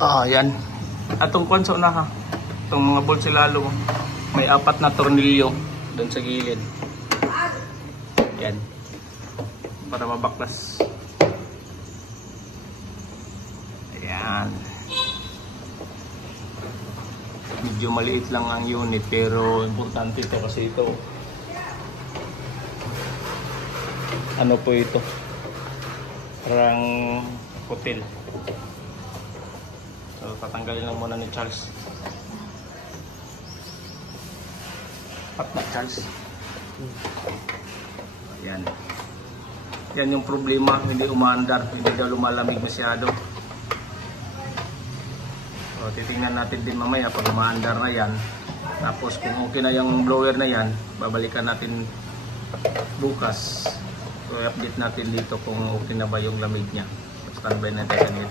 Yan. Atong kwan sa unaha. Itong mga bolt silalo. May 4 na tornilyo doon sa gilid. Yan. Para mabaklas. Ayan. Medyo maliit lang ang unit pero importante ito kasi ito. Ano po ito? Parang hotel. So tatanggalin lang muna ni Charles. Patna Charles. Ayan. Yan yung problema, hindi umaandar, hindi daw lumalamig masyado. So titingnan natin din mamaya pag umaandar na yan. Tapos kung okay na yung blower na yan, babalikan natin bukas. So i-update natin dito kung okay na ba yung lamig niya. Standby na tayo.